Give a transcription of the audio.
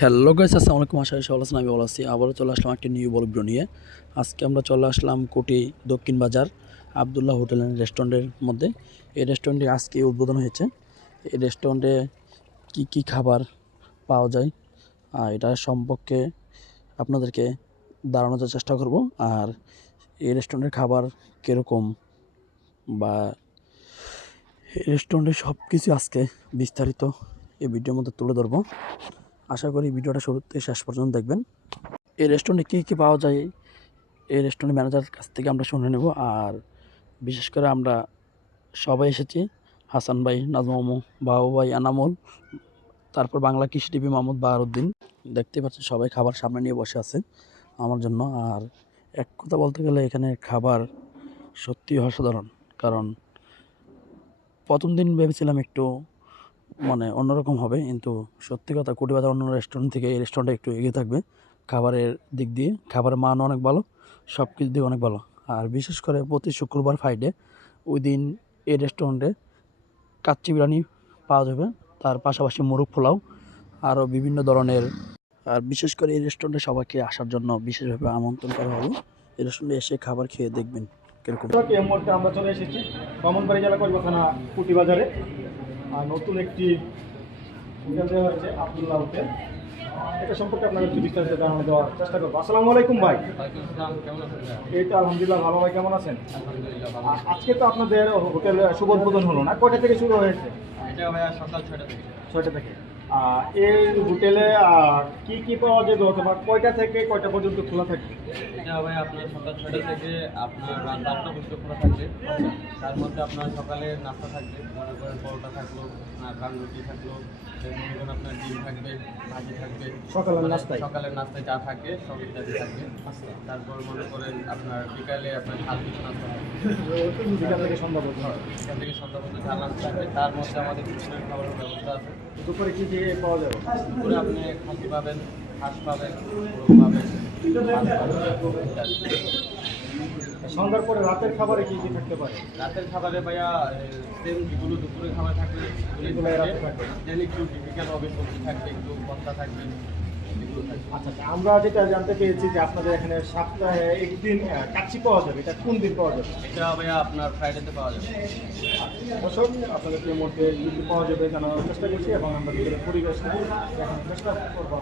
Hello guys, আসসালামু আলাইকুম। আশা করি সবাই ভালো আছেন। আমি ভালো আছি। আবারও চলে আসলাম একটি নিউ ভিডিও নিয়ে। আজকে আমরা চলে আসলাম কোটি দক্ষিণ বাজার আবদুল্লাহ হোটেল অ্যান্ড রেস্টুরেন্টের মধ্যে। এই রেস্টুরেন্টটি আজকে উদ্বোধন হয়েছে। এই রেস্টুরেন্টে কি খাবার পাওয়া যায় এটা সম্পর্কে আপনাদেরকে ধারণার চেষ্টা করব। আর এই রেস্টুরেন্টের খাবার কীরকম বা এই রেস্টুরেন্টের সব কিছু আজকে বিস্তারিত এই ভিডিওর মধ্যে তুলে ধরবো। আশা করি ভিডিওটা শুরু থেকে শেষ পর্যন্ত দেখবেন। এই রেস্টুরেন্টে কী পাওয়া যায় এই রেস্টুরেন্টের ম্যানেজারের কাছ থেকে আমরা শুনে নেব। আর বিশেষ করে আমরা সবাই এসেছি, হাসান ভাই, নাজমু, বাবু ভাই, আনামুল, তারপর বাংলা কৃষি টিভি মাহমুদ বাহারুদ্দিন। দেখতে পাচ্ছেন সবাই খাবার সামনে নিয়ে বসে আছে আমার জন্য। আর এক কথা বলতে গেলে এখানে খাবার সত্যি অসাধারণ। কারণ প্রথম দিন ভেবেছিলাম একটু অন্যরকম হবে, কিন্তু সত্যি কথা কোটিবাজার অন্য রেস্টুরেন্ট থেকে এই রেস্টুরেন্টটা একটু এগিয়ে থাকবে খাবারের দিক দিয়ে। খাবারের মান অনেক ভালো, সব কিছু দিয়ে অনেক ভালো। আর বিশেষ করে প্রতি শুক্রবার ফ্রাইডে ওই দিন এই রেস্টুরেন্টে কাচ্চি বিরিয়ানি পাওয়া যাবে, তার পাশাপাশি মোরগ পোলাও, আরও বিভিন্ন ধরনের। আর বিশেষ করে এই রেস্টুরেন্টে সবাইকে আসার জন্য বিশেষভাবে আমন্ত্রণ করা হবে। এই রেস্টুরেন্টে এসে খাবার খেয়ে দেখবেন কীরকম। এই মুহূর্তে আমরা চলে এসেছি ব্রাহ্মণবাড়িয়া জেলা কসবা থানা কুটিবাজারে। আর নতুন একটি হোটেল দেওয়া হয়েছে আবদুল্লাহ হোটেল। এটা সম্পর্কে আপনাকে একটু বিস্তারিত জানানো দেওয়ার চেষ্টা করবো। আসসালামু আলাইকুম ভাই। এই তো আলহামদুলিল্লাহ ভালো। ভাই কেমন আছেন? আজকে তো আপনাদের হোটেল শুভ উদ্বোধন হলো না, কয়টা থেকে শুরু হয়েছে? এটা ভাইয়া সকাল 6টা থেকে। এই হোটেলে কি পাওয়া যাবে অথবা কয়টা থেকে কয়টা পর্যন্ত খোলা থাকে? এটা ভাইয়া আপনার সকাল 6টা থেকে আপনার রাত 8টা পর্যন্ত খোলা থাকবে। তার মধ্যে আপনার সকালে নাস্তা থাকবে, মনে করেন পরোটা থাকলো, কান রুটি থাকলো, মনে করেন আপনার ডিম থাকবে, ভাজি থাকবে। সকালের নাস্তায় যা থাকে সব ইত্যাদি থাকবে। তারপর মনে করেন আপনার বিকালে আপনার ঝাল কিছু নাস্তা থাকবে। বিকাল থেকে সন্ধ্যা পর্যন্ত। এখান থেকে সন্ধ্যা পর্যন্ত ঝাল নাস্তা থাকবে। তার মধ্যে আমাদের কিছুদিন খাবারের ব্যবস্থা আছে। দুপুরে কি পাওয়া যাবে? দুপুরে আপনি খাসি পাবেন, হাঁস পাবেন, মোরগ পাবেন, সন্ধ্যার পরে রাতের খাবারে কি থাকতে পারে? রাতের খাবারে ভাইয়া সেম যেগুলো দুপুরের খাবার থাকবে এগুলো রাতে থাকবে। দেন একটু ডিফিকাল্ট হবে, সবজি থাকবে, একটু ভর্তা থাকবে, এগুলো থাকবে। আচ্ছা, আমরা যেটা জানতে পেরেছি যে আপনাদের এখানে সপ্তাহে একদিন কাচ্চি পাওয়া যাবে, এটা কোন দিন পাওয়া যাবে? এটা ভাইয়া আপনার ফ্রাইডেতে পাওয়া যাবে। দর্শক, আপনাদেরকে এর মধ্যে কী পাওয়া যাবে জানানোর চেষ্টা করছি এবং আমরা ভিতরে পরিবেশটা দেখানোর চেষ্টা করবো।